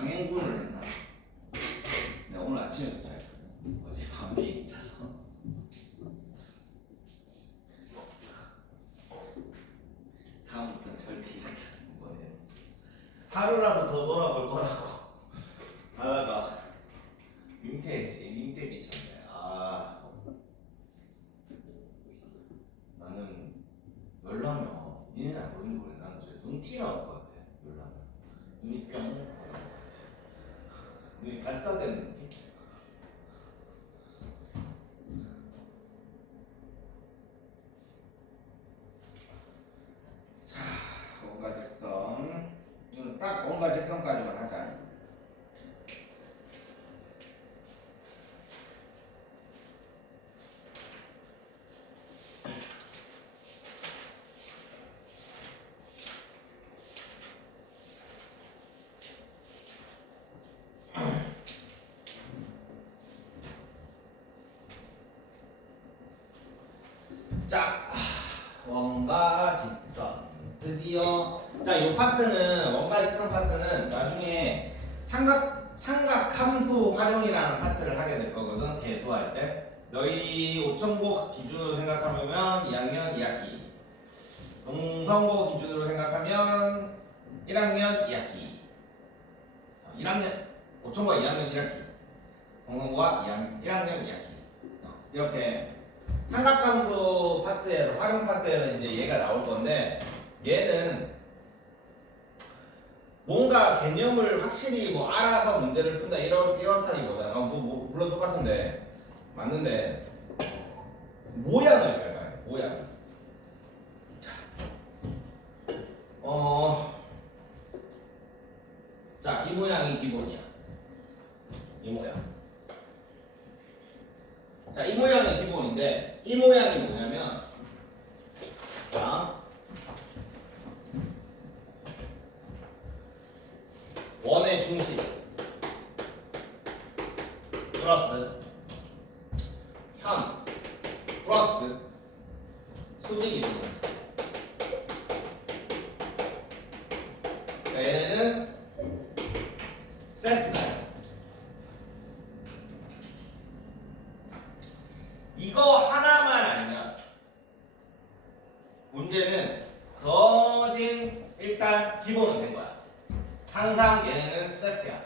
강행군을 했나? 내가 오늘 아침에 도착했거든. 어제 밤 비행기 타서. 다음부터는 절대 이렇게 하는 거예요. 하루라도 더 놀아볼 거라고 하다가 민폐 미쳤네. 나는 열나면 니네는 안 보이는 거래. 나는 눈 티 나올 것 같아. 열나면 눈이 뿅 나올 것 같아. 눈이 발사되는 느낌? 자, 원가직선. 딱 원가직선까지만 하자. 자, 원가직선 드디어. 자, 요 파트는 원가직선 파트는 나중에 삼각함수 활용이라는 파트를 하게 될 거거든. 대수할 때 너희 5천고 기준으로 생각하면 2학년 2학기, 동성고 기준으로 생각하면 1학년 2학기, 1학년 5천고가 2학년 1학기, 동성고가 1학년 2학기. 이렇게 삼각함수 파트에서 활용 파트에는 이제 얘가 나올 건데, 얘는 뭔가 개념을 확실히 뭐 알아서 문제를 푼다 이렇다기보다는 물론 똑같은데 맞는데 모양을 잘 봐야 돼. 모양을. 자, 자, 이 모양이 기본이야. 이 모양. 자, 이 모양이 기본인데 이 모양이 뭐냐면, 자, 원의 중심 플러스 현 플러스 수직이 되는 거야. 자, 얘네는 세트다. 이거 하나만 알면 문제는 거진 일단 기본은 된 거야. 항상 얘네는 세트야.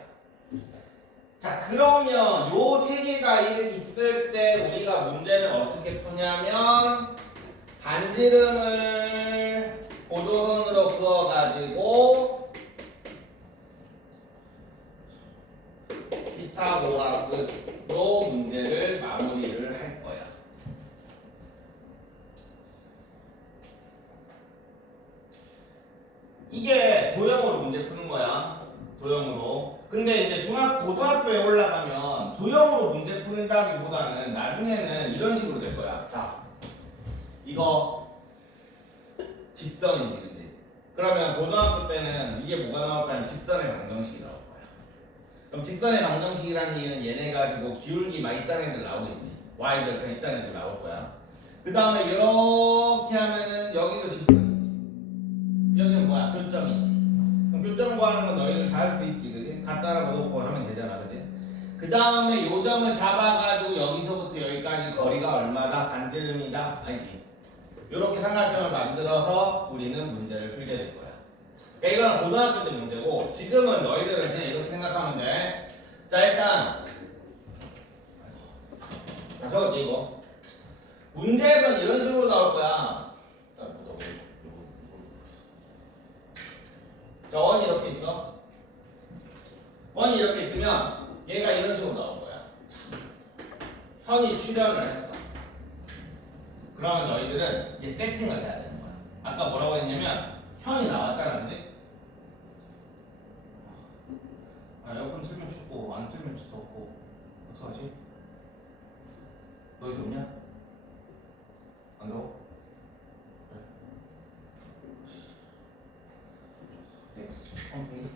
자, 그러면 요 세 개가 있을 때 우리가 문제를 어떻게 푸냐면 반지름을 고조선으로 그어가지고 피타고라스로 문제를 마무리를 할 거야. 이게 도형으로 문제 푸는 거야. 도형으로. 근데 이제 고등학교에 올라가면 도형으로 문제 푼다기보다는 나중에는 이런 식으로 될 거야. 자, 이거 직선이지, 그지? 그러면 고등학교 때는 이게 뭐가 나올 거야? 직선의 방정식이 나올 거야. 그럼 직선의 방정식이라는 얘기는 얘네 가지고 기울기만 있다는 애들 나오겠지. y절편 있다는 애들 나올 거야. 그 다음에 이렇게 하면은 여기도 직선이지. 여기는 뭐야? 교점이지. 그럼 교점 구하는 건 너희들 다 할 수 있지, 그지? 갖다라고 놓고 하면 되잖아, 그지? 그 다음에 요 점을 잡아가지고 여기서부터 여기까지 거리가 얼마다? 반지름이다? 아니지. 요렇게 삼각형을 만들어서 우리는 문제를 풀게 될 거야. 그러니까 이건 고등학교 때 문제고, 지금은 너희들은 그냥 이렇게 생각하면 돼. 자, 일단 다 적었지, 이거. 문제에선 이런 식으로 나올 거야. 자, 원이 이렇게 있어. 원이 이렇게 있으면 얘가 이런 식으로 나올 거야. 현이 출현을 했어. 그러면 너희들은 이제 세팅을 해야 되는 거야. 아까 뭐라고 했냐면 현이 나왔잖아, 그지? 에어컨 틀면 춥고 안 틀면 덥고 어떡하지? 너희 덥냐? 안 더워? 그래. 네, 선풍기.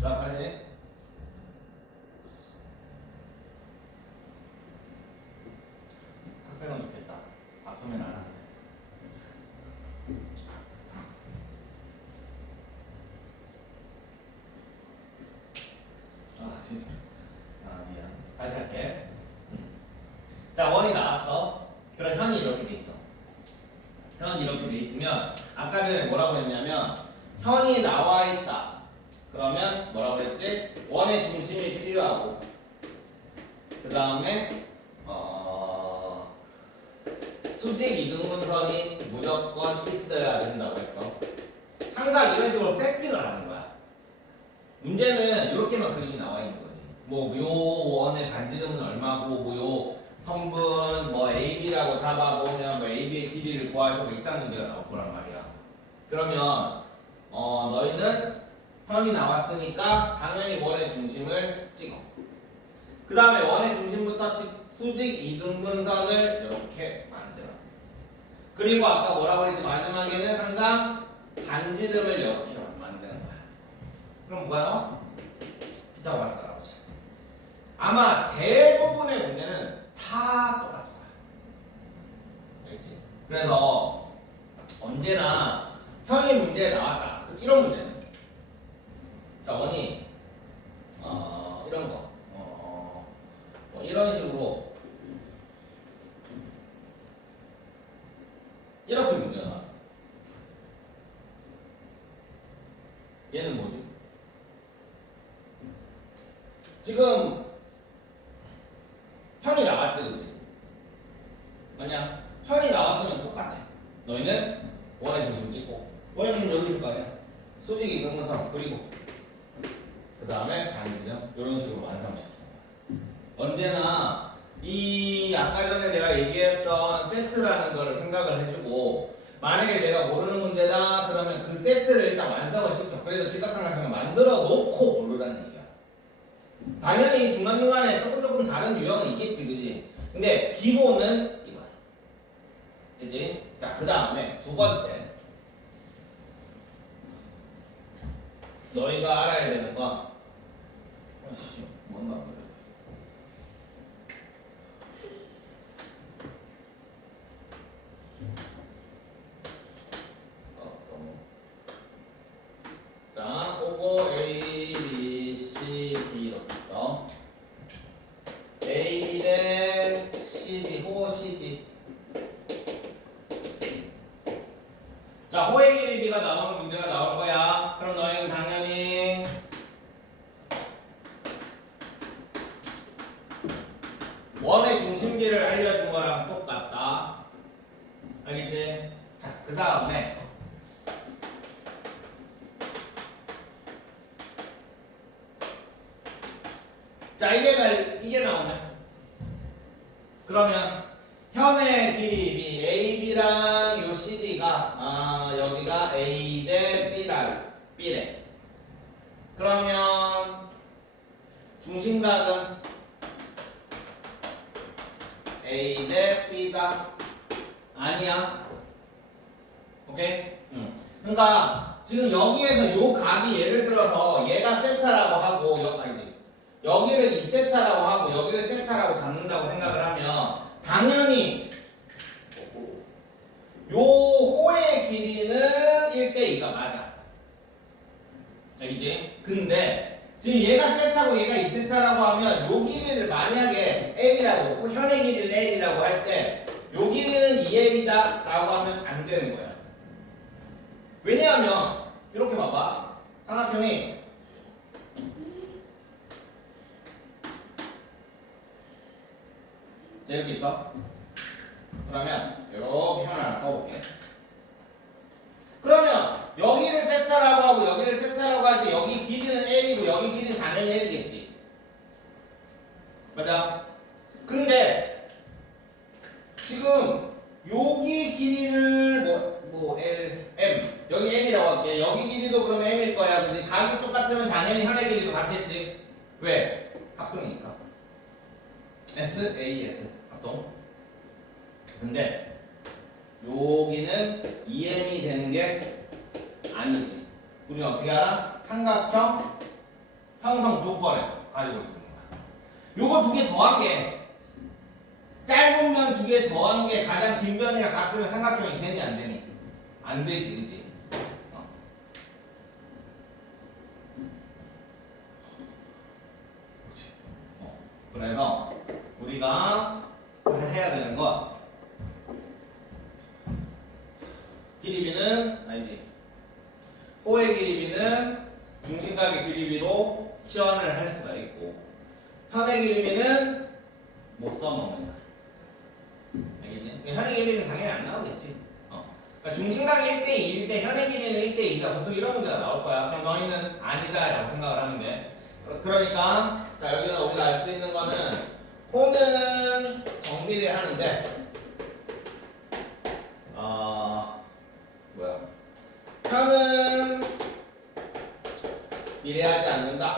자, 가지. 학생은 좋겠다. 아프면 안 학생. 진짜. 아 미안. 다시 할게. 자 원이 나왔어. 그럼 현이 이렇게 돼 있어. 현이 이렇게 돼 있으면 아까 전에 뭐라고 했냐면 현이 나와 있다. 그러면 뭐라고 그랬지? 원의 중심이 필요하고 그 다음에 수직 이등분선이 무조건 있어야 된다고 했어. 항상 이런 식으로 세팅을 하는 거야. 문제는 이렇게만 그림이 나와 있는 거지. 뭐 요 원의 반지름은 얼마고 뭐 요 선분 뭐 AB라고 잡아보면 뭐 AB의 길이를 구하셔도 이딴 문제가 나올 거란 말이야. 그러면 너희는 현이 나왔으니까 당연히 원의 중심을 찍어. 그 다음에 원의 중심부터 수직 이등분선을 이렇게 만들어. 그리고 아까 뭐라고 그랬지? 마지막에는 항상 반지름을 이렇게 만드는 거야. 그럼 뭐가 나와? 비타고 마스 나오지. 아마 대부분의 문제는 다 똑같을 거야. 알겠지? 그래서 언제나 현이 문제에 나왔다. 이런 문제는 자 원이 이런 거 뭐 이런 식으로 이렇게 문제가 나왔어. 얘는 뭐지? 지금 현이 나왔지, 그지? 아니야. 현이 나왔으면 똑같아. 너희는 원의 중심 찍고 원의 중심 여기 있을 거 아니야? 수직 이등분선 그리고 그 다음에 반지름 이런 식으로 완성시키는 거야. 언제나 이 아까 전에 내가 얘기했던 세트라는 거를 생각을 해주고 만약에 내가 모르는 문제다 그러면 그 세트를 일단 완성을 시켜. 그래서 직각삼각형을 만들어 놓고 모르라는 얘기야. 당연히 중간중간에 조금 다른 유형은 있겠지, 그지? 근데 기본은 이거야. 그지? 자, 그 다음에 두 번째. 너희가 알아야 되는 건, 아씨, 뭔가 그래. 자, 오고 A, B, C, D 이렇게 있어. A, B 대 C, D, 호, C, D. 자, 호의 길이 B가 나오는 문제가 나올 거야. 그럼 너희는 당연히 원의 중심기를 알려준 거랑 똑같다. 알겠지? 자, 그 다음에 자, 이게 나오네. 그러면 현의 길이 B, AB랑 요 CD가 여기가 A 대 B래. 그러면 중심각은 A 대 B다. 아니야. 오케이? 그러니까 지금 여기에서 요 각이 예를 들어서 얘가 세타라고 하고 아니지. 여기를 2세타라고 하고 여기를 세타라고 잡는다고 생각을 하면 당연히 요 호의 길이는 1대2가 맞아. 알겠지? 근데 지금 얘가 세타고 얘가 2세타라고 하면 요 길이를 만약에 L이라고 현의 길이를 L이라고 할 때 요 길이는 2L이다 라고 하면 안 되는 거야. 왜냐하면 이렇게 봐봐. 삼각형이 이렇게 있어. 그러면 이렇게 하나 떠볼게. 그러면 여기를 세타라고 하고 여기를 세타라고 하지. 여기 길이는 L이고 여기 길이는 당연히 L이겠지. 맞아? 근데 지금 여기 길이를 뭐 L, M 여기 M이라고 할게. 여기 길이도 그러면 M일 거야. 그지? 각이 똑같으면 당연히 현의 길이도 같겠지. 왜? 합동이니까. S, A, S 합동. 근데 여기는 EM이 되는 게 아니지. 우리는 어떻게 알아? 삼각형 형성 조건에서 가지고 있는 거야. 요거 두 개 더한 게 짧은 면 두 개 더한 게 가장 긴 면이랑 같으면 삼각형이 되니 안 되니? 안 되지, 그지? 우리가 해야 되는 건 길이비는 아니지. 호의 길이비는 중심각의 길이비로 치환을 할 수가 있고 현의 길이비는 못 써먹는다. 알겠지? 현의 길이비는 당연히 안 나오겠지. 그러니까 중심각이 1대2일 때 현의 길이는 1대2다. 보통 이런 문제가 나올 거야. 그럼 너희는 아니다 라고 생각을 하면 돼. 그러니까 자 여기서 우리가 알 수 있는 거는 호는 정비를 하는데 뭐야? 현은 미래하지 않는다.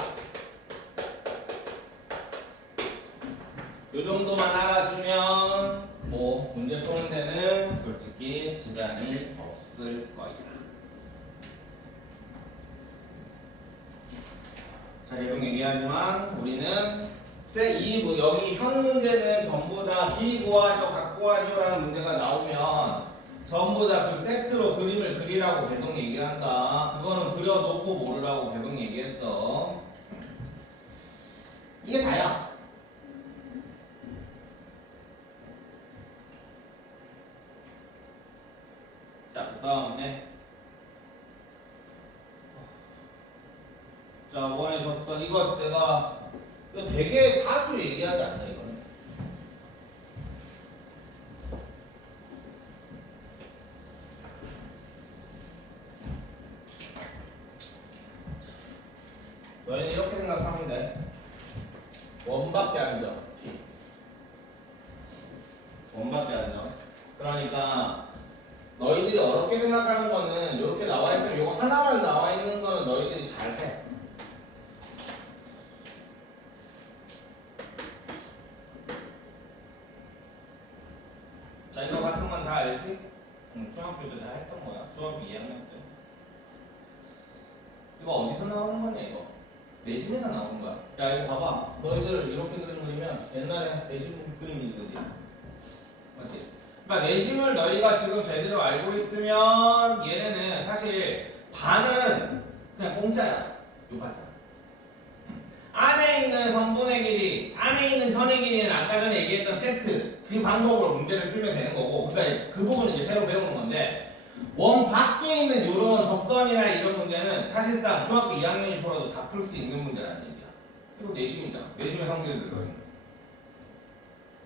요 정도만 알아주면 뭐 문제 푸는 데는 솔직히 지장이 없을 거야. 자, 계속 얘기하지만 우리는 여기 현 문제는 전부 다 비 구하시오, 각 구하시오라는 문제가 나오면 전부 다 그 세트로 그림을 그리라고 계속 얘기한다. 그거는 그려놓고 모르라고 계속 얘기했어. 이게 다야. 자, 그 다음에 자, 원의 접선 이거 되게 자주 얘기하지 않나 이거는? 너희는 이렇게 생각하면 돼. 원밖에 안 져. 원밖에 안 져. 그러니까 너희들이 어렵게 생각하는 거는 이렇게 나와 있으면 이거 하나만 나와 있는 거는 너희들이 잘해. 자, 이거 같은 건 다 알지? 중학교 때 다 했던 거야. 중학교 2학년 때. 이거 어디서 나오는 거냐 이거? 내신에서 나오는 거야. 야 이거 봐봐. 너희들 이렇게 그림 그리면 옛날에 내신 그림이지 그지? 맞지? 그러니까 내심을 너희가 지금 제대로 알고 있으면 얘네는 사실 반은 그냥 공짜야. 요 파트. 안에 있는 선분의 길이, 안에 있는 현의 길이는 아까 전에 얘기했던 세트 그 방법으로 문제를 풀면 되는 거고 그러니까 그 부분은 이제 새로 배우는 건데 원 밖에 있는 이런 접선이나 이런 문제는 사실상 중학교 2학년이 풀어도 다 풀 수 있는 문제라는 얘기야. 이거 내심이잖아. 내심의 성질을 들어있는 거.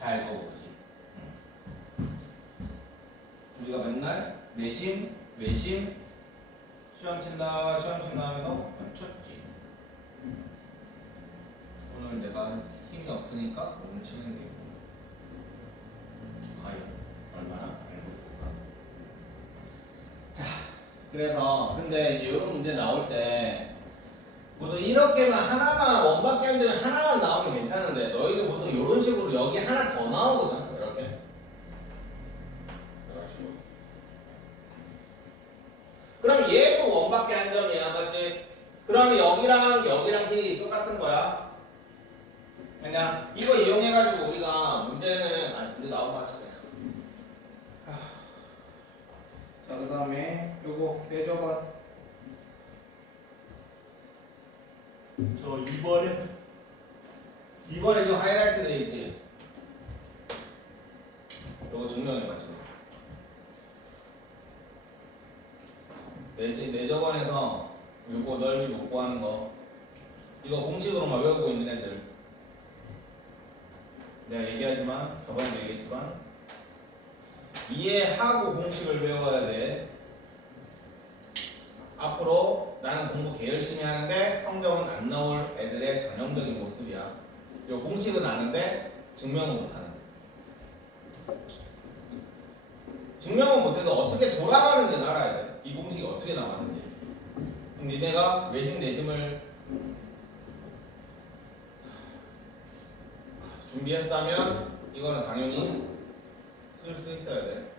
다 알 거고 그렇지. 우리가 맨날 내심, 외심 시험 친다 하면서 쳤지. 오늘 내가 힘이 없으니까 멈추는 게 과연 얼마나 알고 있을까? 자, 그래서 근데 이제 이런 문제 나올 때 보통 이렇게만 하나만 원밖에 안 되는 하나만 나오면 괜찮은데 너희들 보통 이런 식으로 여기 하나 더 나오거든. 이렇게 이런 식으로. 그럼 얘도 원밖에 한 점이야, 맞지? 그러면 여기랑 길이 똑같은 거야. 그냥 이거 이용해가지고 우리가 문제는 문제 나오고 하자 그냥. 자, 그 다음에 요거 내줘봐. 저 2번에 저 하이라이트 돼 있지? 요거 증명해봐 지금. 내저번에서 요거 넓이 못 구하는 거 이거 공식으로만 외우고 있는 애들 내가 얘기하지만 저번에도 얘기했지만 이해하고 공식을 배워야 돼. 앞으로 나는 공부 개 열심히 하는데 성적은 안 나올 애들의 전형적인 모습이야. 요 공식은 아는데 증명은 못하는. 증명은 못해도 어떻게 돌아가는지는 알아야 돼. 이 공식이 어떻게 나왔는지. 그럼 니네가 외심 내심을 준비했다면 이거는 당연히 쓸 수 있어야 돼.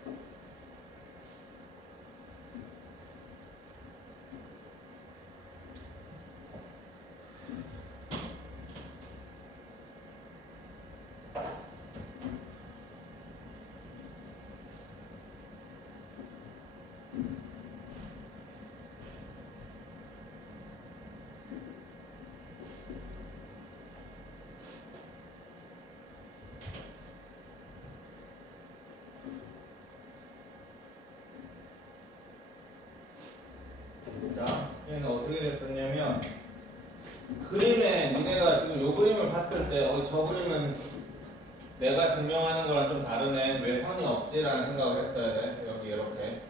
자, 얘는 어떻게 됐었냐면 그림에 니네가 지금 요 그림을 봤을 때 저 그림은 내가 증명하는 거랑 좀 다르네. 왜 선이 없지라는 생각을 했어야 돼. 여기 이렇게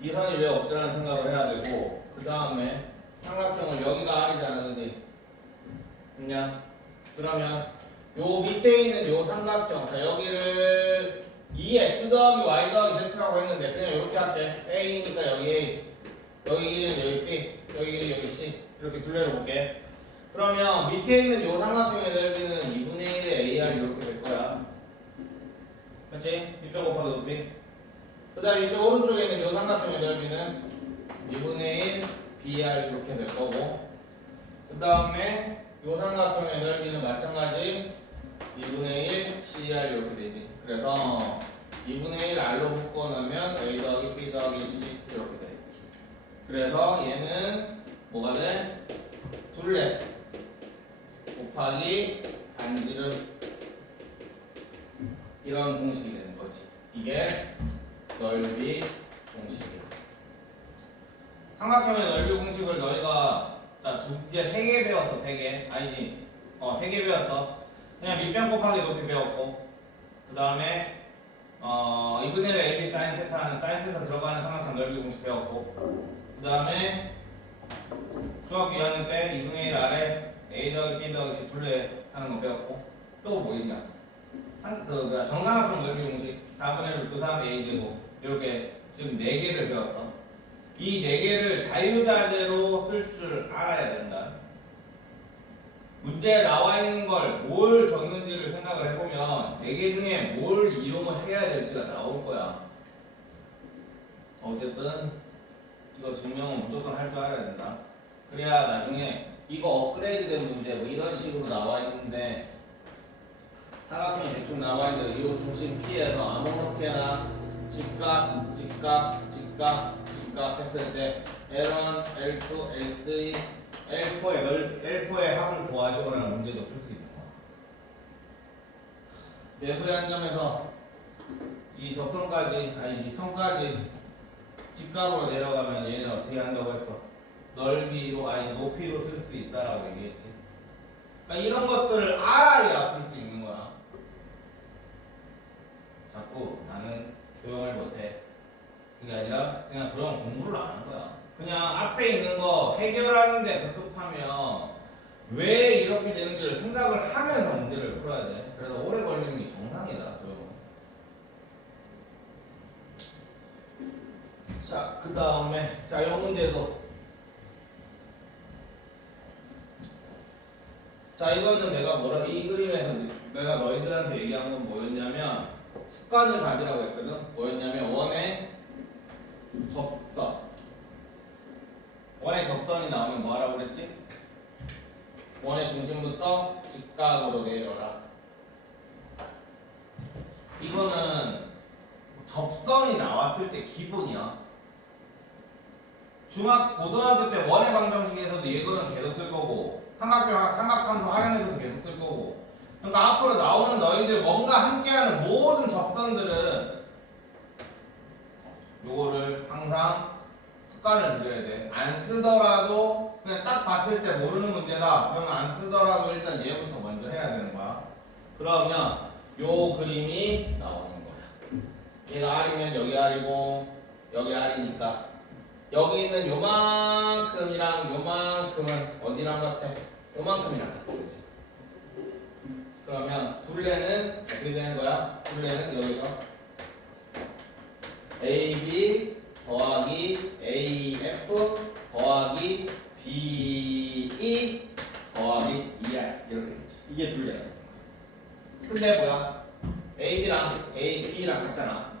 이 선이 왜 없지라는 생각을 해야 되고 그 다음에 삼각형을 여기가 R이잖아, 그지? 그냥 그러면 요 밑에 있는 요 삼각형, 자 여기를 2x 더하기 y 더하기 z라고 했는데 그냥 이렇게 할게. a니까 여기 a, 여기 1은 여기 b, 여기 1이 여기 c 이렇게 둘레로 볼게. 그러면 밑에 있는 요 삼각형의 넓이는 2분의 1의 AR 이렇게 될 거야. 그렇지? 이쪽 곱하기 높이. 그 다음에 이쪽 오른쪽에 있는 요 삼각형의 넓이는 2분의 1 BR 이렇게 될 거고, 그 다음에 요 삼각형의 넓이는 마찬가지 2분의 1 CR 이렇게 되지. 그래서 2분의 1 R로 묶어놓으면 A 더하기 B 더하기 C 이렇게 돼. 그래서 얘는 뭐가 돼? 둘레 곱하기 반지름 이런 공식이 되는 거지. 이게 넓이 공식이야. 삼각형의 넓이 공식을 너희가 이제 3개 배웠어. 3개 아니지 3개 배웠어. 그냥 밑변 곱하기 높이 배웠고, 그 다음에 2분의 1 AB sin 세타 하는 sin 세타 들어가는 삼각형 넓이 공식 배웠고, 그 다음에 중학교 2학년 때 2분의 1 아래 A 더하기 B 더하기 C 둘레 하는 거 배웠고, 또 뭐 있냐? 정삼각형 넓이 공식 4분의 루트 3 A제곱 이렇게 지금 4개를 배웠어. 이 4개를 자유자재로 쓸 줄 알아야 된다. 문제에 나와 있는 걸 뭘 적는지를 생각을 해보면 4개 중에 뭘 이용을 해야 될지가 나올 거야. 어쨌든 이거 증명은 무조건 할 줄 알아야 된다. 그래야 나중에 이거 업그레이드 된 문제 뭐 이런 식으로 나와 있는데 삼각형이 대충 나와 있는데 이 중심 P에서 아무렇게나 직각 했을 때 L1, L2, L3, L4의 합을 구하시거나 문제도 풀 수 있는 거야. 내부의 한 점에서 이 접선까지, 아니 이 선까지 직각으로 내려가면 얘는 어떻게 한다고 했어? 넓이로, 아니 높이로 쓸 수 있다라고 얘기했지. 그러니까 이런 것들을 알아야 풀 수 있는 거야. 자꾸 나는 도형을 못해. 그게 아니라 그냥 도형 공부를 안 한 거야. 그냥 앞에 있는 거 해결하는데 급급하면 왜 이렇게 되는지를 생각을 하면서 문제를 풀어야 돼. 그래서 오래 걸리는 게 정상이다, 도형은. 자, 그 다음에 이 문제도 이거는 내가 이 그림에서 내가 너희들한테 얘기한 건 뭐였냐면 습관을 가지라고 했거든. 뭐였냐면 원의 적선이 나오면 뭐 하라고 그랬지? 원의 중심부터 직각으로 내려라. 이거는 접선이 나왔을 때 기본이야. 고등학교 때 원의 방정식에서도 이거는 계속 쓸 거고, 삼각함수 활용해서도 계속 쓸 거고. 그러니까 앞으로 나오는 너희들 뭔가 함께하는 모든 접선들은 요거를 항상 습관을 들여야 돼. 안 쓰더라도 그냥 딱 봤을 때 모르는 문제다. 그러면 안 쓰더라도 일단 얘부터 먼저 해야 되는 거야. 그러면 요 그림이 나오는 거야. 얘가 R이면 여기 R이고 여기 R이니까 여기 있는 요만큼이랑 요만큼은 어디랑 같아? 요만큼이랑 같이, 그치? 그러면 둘레는 어떻게 되는 거야? 둘레는 여기서 AB 더하기 AF 더하기 BE 더하기 ER 이렇게 되지. 이게 둘레야. 근데 뭐야? AB랑 AB랑 같잖아.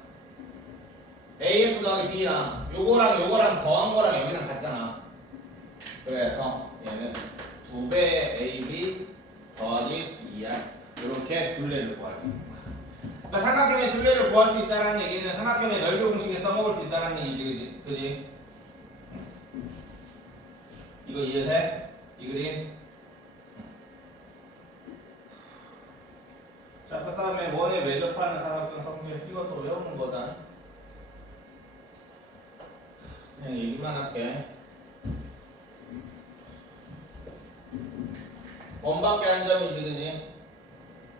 AF 더하기 B랑 요거랑 더한 거랑 여기랑 같잖아. 그래서 얘는 2배 AB 더하기 ER 이렇게 둘레를 구할 수 있는 거야. 그러니까 삼각형의 둘레를 구할 수 있다는 얘기는 삼각형의 넓이 공식에 써먹을 수 있다는 얘기지, 그지? 이거 이해돼? 이 그림? 자, 그 다음에 원에 매접하는 삼각형 성질 이것도 외우는 거다. 그냥 얘기만 할게. 원밖에 한 점이지, 그지?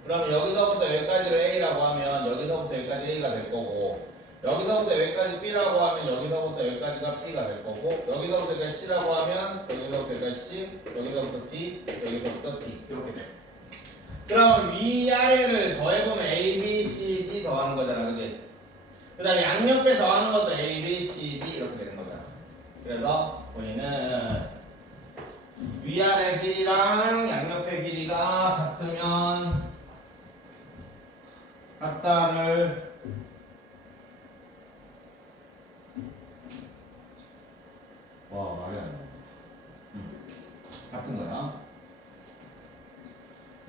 그럼 여기서부터 여기까지를 A라고 하면 여기서부터 여기까지 A가 될 거고, 여기서부터 여기까지 B라고 하면 여기서부터 여기까지가 B가 될 거고, 여기서부터 여기까지 C라고 하면 여기서부터 여기까지 C, 여기서부터 D, 여기서부터 D 이렇게 돼. 그럼 위아래를 더해보면 A, B, C, D 더하는 거잖아, 그지? 그 다음에 양옆에 더하는 것도 A, B, C, D 이렇게 되는 거잖아. 그래서 우리는 위아래 길이랑 양옆의 길이가 같으면 같다를 와 말이 안 돼. 같은 거야.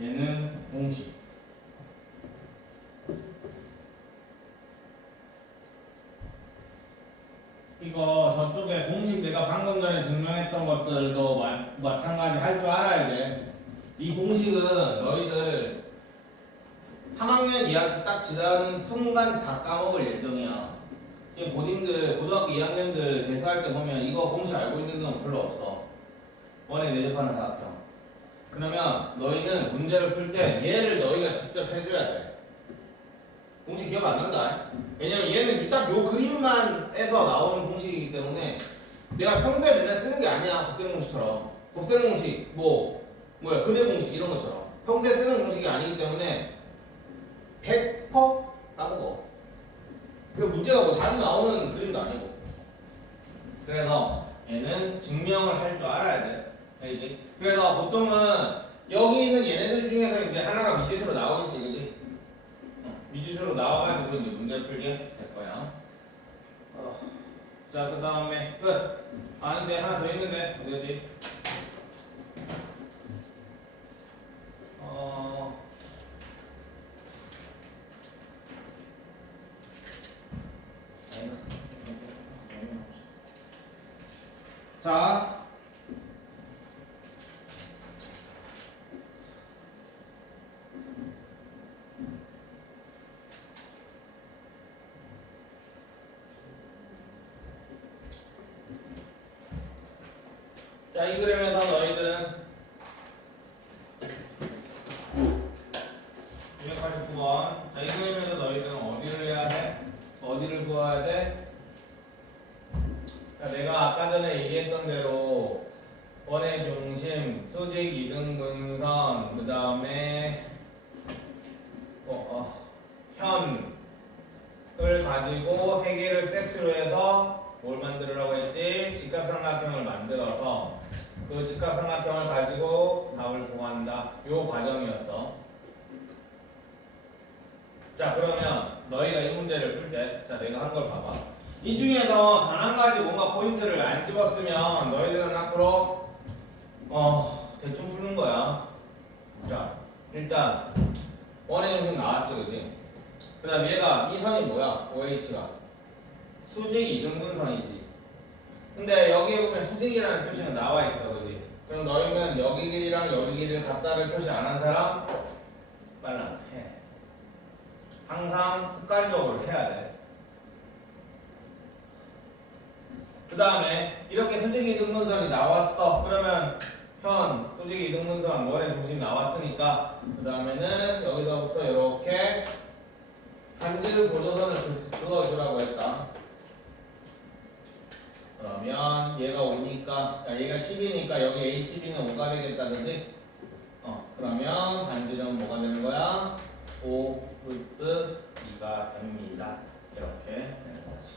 얘는 공식. 이거 저쪽에 공식 내가 방금 전에 증명했던 것들도 마찬가지 할 줄 알아야 돼. 이 공식은 너희들 3학년 2학기 딱 지나는 순간 다 까먹을 예정이야. 지금 고딩들, 고등학교 2학년들 대수할 때 보면 이거 공식 알고 있는 놈 별로 없어. 원에 내접하는 사각형. 그러면 너희는 문제를 풀 때 얘를 너희가 직접 해줘야 돼. 공식 기억 안 난다. 왜냐면 얘는 딱 요 그림만 해서 나오는 공식이기 때문에 내가 평소에 맨날 쓰는 게 아니야. 곱셈 공식처럼. 곱셈 공식, 뭐야, 그래 공식 이런 것처럼. 평소에 쓰는 공식이 아니기 때문에 100% 까먹어. 그 문제가 뭐 자주 나오는 그림도 아니고. 그래서 얘는 증명을 할 줄 알아야 돼. 알지? 그래서 보통은 여기 있는 얘네들 중에서 이제 하나가 미지수로 나오겠지, 그지? 미지수로 나와가지고 이제 문제를 풀게 될 거야. 자, 그 다음에 끝. 아닌데 하나 더 있는데 어디지? 자, 이 그림에서 너희들은 289번. 자, 이 그림에서 너희들은 어디를 해야 돼? 어디를 구해야 돼? 자, 내가 아까 전에 얘기했던 대로 원의 중심, 수직 이등분선, 그 다음에 현을 가지고 세 개를 세트로 해서 뭘 만들으라고 했지? 직각삼각형을 만들어서 그 직각삼각형을 가지고 답을 구한다. 요 과정이었어. 자, 그러면 너희가 이 문제를 풀 때, 자, 내가 한 걸 봐봐. 이 중에서 단 한 가지 뭔가 포인트를 안 집었으면 너희들은 앞으로 대충 푸는 거야. 자, 일단 원의 중심 나왔지, 그지? 그 다음 얘가 이 선이 뭐야? OH가 수직 이등분선이지. 근데 여기에 보면 수직이라는 표시가 나와 있어, 그지? 그럼 너희는 여기 길이랑 여기 길이를 같다를 표시 안 한 사람 빨라 해. 항상 습관적으로 해야 돼. 그 다음에 이렇게 수직 이등분선이 나왔어. 그러면 현 수직 이등분선 원의 중심 나왔으니까 그 다음에는 여기서부터 이렇게 반지름 보조선을 그어주라고 했다. 그러면 얘가 5니까, 얘가 10이니까 여기 HB는 5가 되겠다, 그지? 그러면 반지름은 뭐가 되는 거야? 5 루트 2가 됩니다. 이렇게 되는 거지.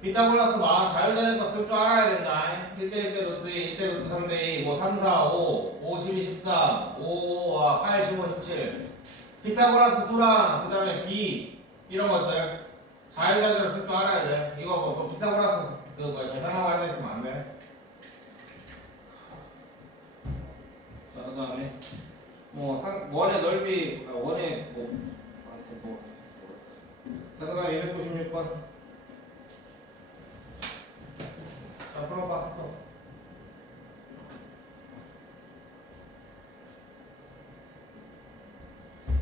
피타고라스 마 자유자재법 쓸 줄 알아야 된다. 1대 1대 루트 2, 1대 루트 3대 2, 뭐 3, 4, 5, 5, 12, 13, 5, 8, 15, 17. 피타고라스 수랑 그 다음에 B 이런 것들 자유자재로 쓸 줄 알아야 돼. 이거 뭐 피타고라스 계산하고 앉아있으면 안 돼. 자, 그 다음에 원의 넓이, 원의 자, 그 다음에 296번. 자, 풀어봐. 또.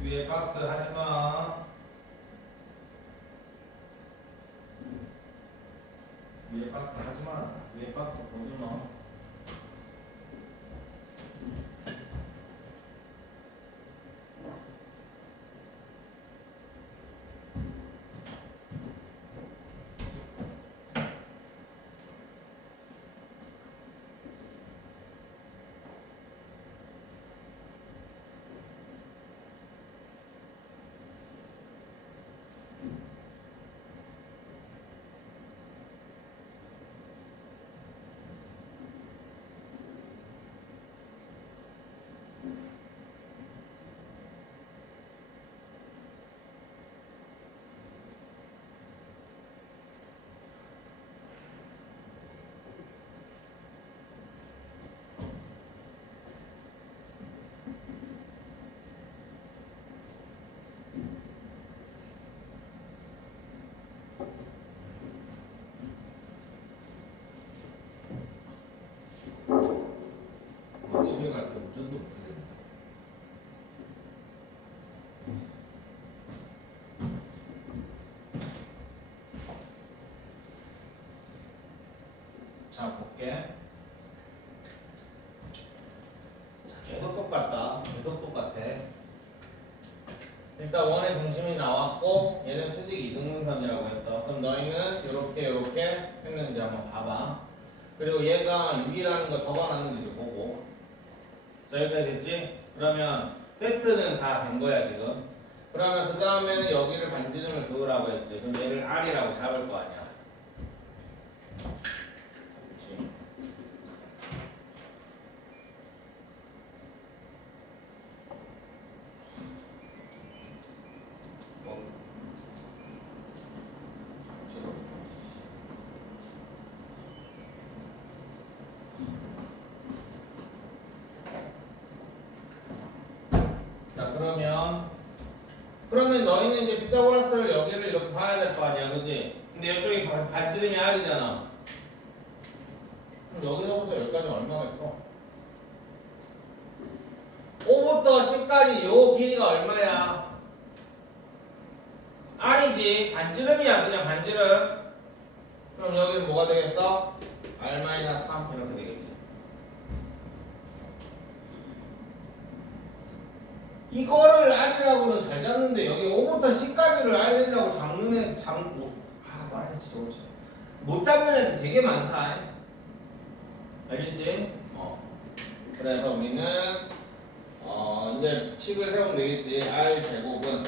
위에 박스 하지마. 위에 박스 하지 마. 위에 박스 보지 마. 집에 갈 때 운전도 못하겠네. 자, 볼게. 자, 계속 똑같다. 계속 똑같아. 일단 원의 중심이 나왔고 얘는 수직 이등분선이라고 했어. 그럼 너희는 이렇게 했는지 한번 봐봐. 그리고 얘가 6이라는 거 적어놨는지도 보고. 자, 여기까지 됐지? 그러면 세트는 다 된 거야 지금. 그러면 그 다음에는 여기를 반지름을 그으라고 했지. 그럼 얘를 R이라고 잡을 거 아니야. 그렇지? 자, 그러면 너희는 이제 피타고라스를 여기를 이렇게 봐야 될 거 아니야, 그지? 근데 이쪽이 반지름이 R이잖아. 그럼 여기서부터 여기까지 얼마가 있어? 5부터 10까지 요 길이가 얼마야? R이지. 반지름이야, 그냥 반지름. 그럼 여기는 뭐가 되겠어? R-3 이렇게 되겠지. 이거를 R이라고는 잘 잡는데 여기 5부터 10까지를 알야 된다고 잡는 애 말했지 저거지. 못 잡는 애들 되게 많다. 알겠지? 그래서 우리는 이제 식을 세우면 되겠지. R 제곱은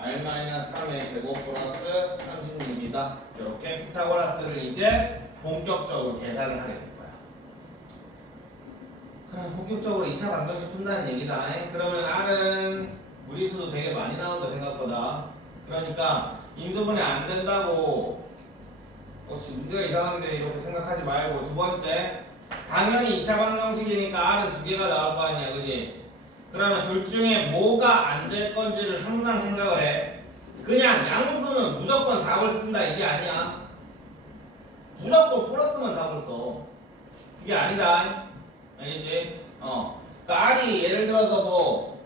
R-3의 제곱 플러스 36이다. 이렇게 피타고라스를 이제 본격적으로 계산을 하게 될 거야. 그럼 본격적으로 2차 방정식 푼다는 얘기다. 그러면 R은 무리수도 되게 많이 나온다 생각보다. 그러니까 인수분해 안 된다고 혹시 문제가 이상한데 이렇게 생각하지 말고, 두 번째 당연히 2차 방정식이니까 R은 두 개가 나올 거 아니야, 그지? 그러면 둘 중에 뭐가 안 될 건지를 항상 생각을 해. 그냥 양수는 무조건 답을 쓴다 이게 아니야. 무조건 플러스만 답을 써. 그게 아니다. 알겠지? 그러니까 R이 예를 들어서 뭐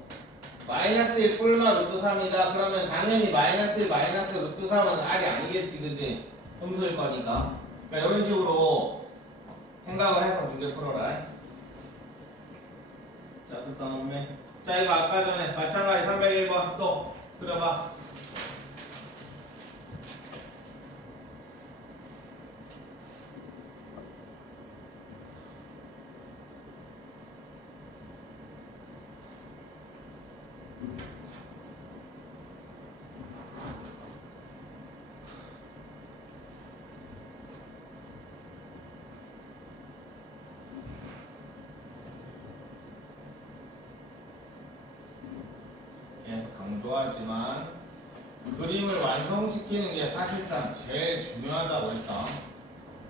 마이너스 1 뿔마 루트 3이다. 그러면 당연히 마이너스 1 마이너스 루트 3은 R이 아니겠지, 그지? 음수일 거니까. 그러니까 이런 식으로 생각을 해서 문제 풀어라. 자, 그 다음에 자, 이거 아까 전에 마찬가지 301번 또 그려봐. 계속 강조하지만 그림을 완성시키는 게 사실상 제일 중요하다고 했다.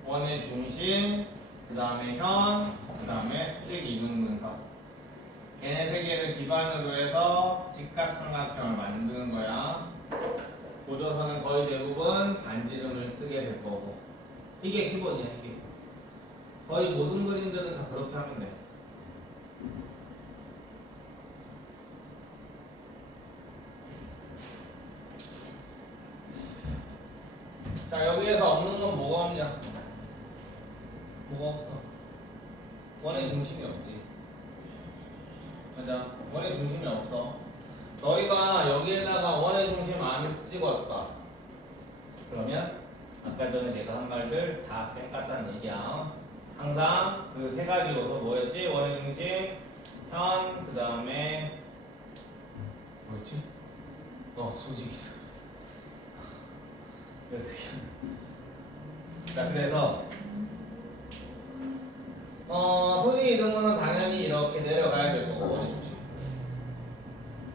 원의 중심, 그 다음에 현, 그 다음에 수직 이등분선. 걔네 세 개를 기반으로 해서 직각삼각형을 만드는 거야. 고조선은 거의 대부분 반지름을 쓰게 될 거고. 이게 기본이야, 이게. 거의 모든 그림들은 다 그렇게 하면 돼. 자, 자, 여기에서 없는 건 뭐가 없냐? 뭐가 없어? 원의 중심이 없지. 맞아. 원의 중심이 없어. 너희가 여기에다가 원의 중심 안 찍었다. 그러면 아까 전에 내가 한 말들 다 쌩 같다는 얘기야. 항상 그 세 가지 요소 뭐였지? 원의 중심, 현, 그 다음에 뭐였지? 소직이 있어. 자, 그래서 수직 이등분은 당연히 이렇게 내려가야 될 거고 원의 중심.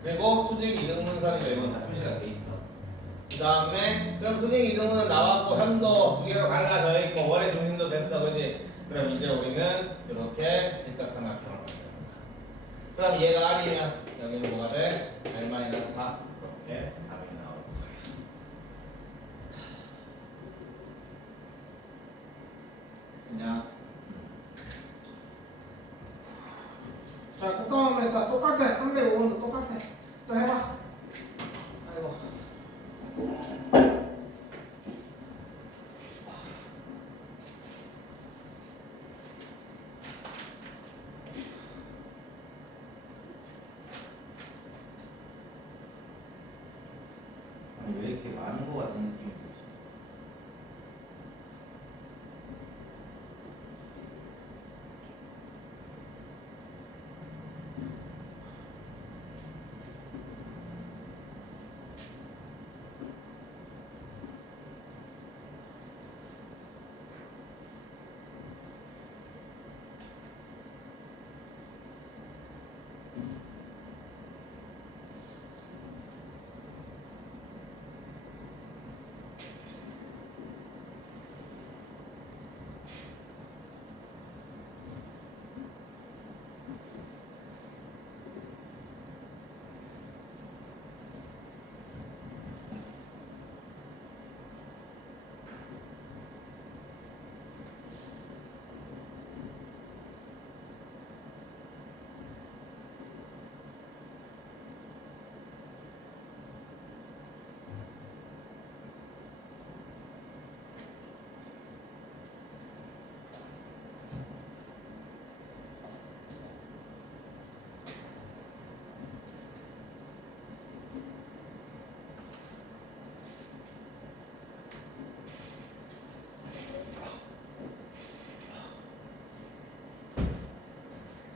그리고 수직 이등분선이 되면 다 표시가 돼 있어. 그 다음에 그럼 수직 이등분은 나왔고 현도 두 개로 갈라져 있고 원의 중심도 됐어, 그지? 그럼 이제 우리는 이렇게 직각삼각형을 만드는 거야. 그럼 얘가 R이면 여기는 뭐가 돼? R-4 이렇게 답이 나오는 거야. 그냥 자, 그 다음에 딱 똑같아. 305번도 똑같아. 또 해봐. 아이고. 아니, 왜 이렇게 많은 거 같은 느낌이 들지?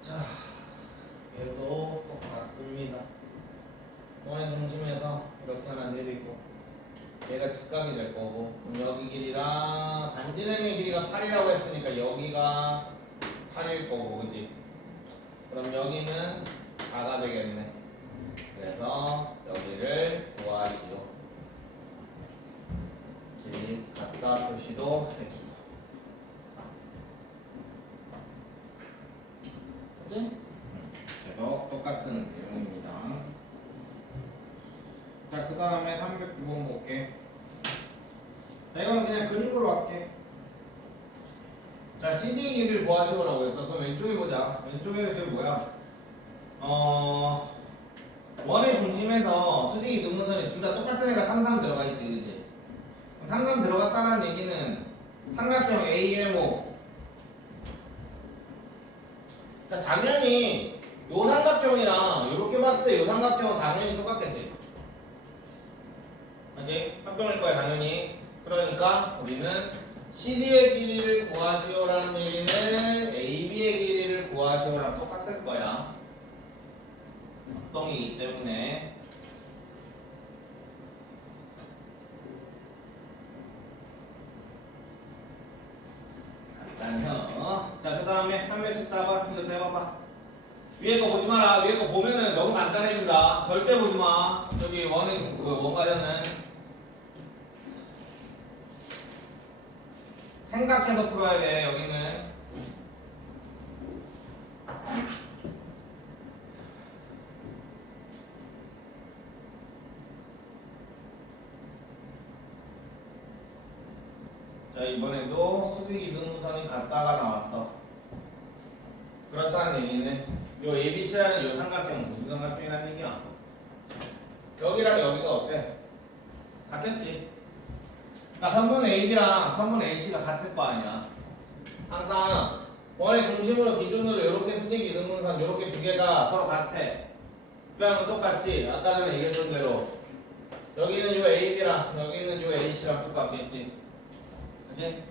자, 얘도 똑같습니다. 원의 중심에서 이렇게 하나 내리고 얘가 직각이 될 거고, 그럼 여기 길이랑 반지름의 길이가 8이라고 했으니까 여기가 8일 거고, 그지? 그럼 여기는 4가 되겠네. 그래서 여기를 구하시오. 길이 같다 표시도 해주고, 그치? 계속 똑같은 내용입니다. 자, 그 다음에 309번 볼게. 자, 이거는 그냥 그림으로 할게. 자, CD 길이를 구하시오라고 해서 그럼 왼쪽에 보자. 왼쪽에는 지금 뭐야? 원의 중심에서 수직이 이등분선이 둘 다 똑같은 애가 3, 들어가 있지, 그지? 3, 들어갔다는 얘기는 삼각형 AMO. 자, 당연히 요 삼각형이랑 이렇게 봤을 때 요 삼각형은 당연히 똑같겠지. 맞지? 합동일 거야, 당연히. 그러니까 우리는 CD의 길이를 구하시오라는 얘기는 AB의 길이를 구하시오랑 똑같을 거야. 합동이기 때문에. 간단혀. 자, 그 다음에 314번 이것도 해봐봐. 위에 거 보지 마라. 위에 거 보면은 너무 간단해진다. 절대 보지 마. 저기 원의 원가려는 생각해서 풀어야 돼. 여기는 자, 이번에도 수직 이등분선이 같다가 나왔어. 그렇다는 얘기는 요 ABC라는 요 삼각형은 무슨 삼각형이라는 얘기야? 여기랑 여기가 어때? 같겠지? 그러니까 선분 AB랑 선분 AC가 같을 거 아니야. 항상 원의 중심으로 기준으로 이렇게 수직 이등분선 이렇게 두 개가 서로 같아. 그러면 똑같지. 아까 전에 얘기했던 대로 여기는 요 AB랑 여기는 요 AC랑 똑같겠지. 그치?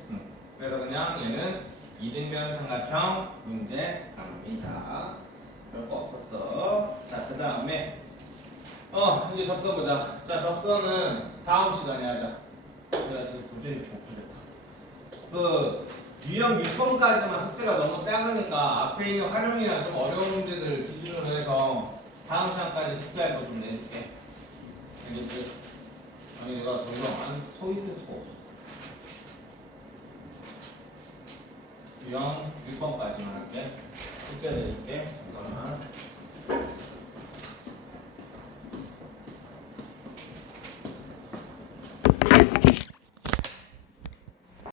그래서 그냥 얘는 이등변 삼각형 문제 갑니다. 별거 없었어. 자, 그 다음에 이제 접선 보자. 자, 접선은 다음 시간에 하자. 내가 지금 도저히 못 보겠다. 그 유형 6번까지만 숙제가 너무 작으니까 앞에 있는 활용이나 좀 어려운 문제들 기준으로 해서 다음 시간까지 숙제할 거 좀 내줄게. 알겠지? 아니 내가 더 이상 안 서 있을 수가 없어. 유형 6번까지만 할게. 숙제 내줄게. 잠깐만.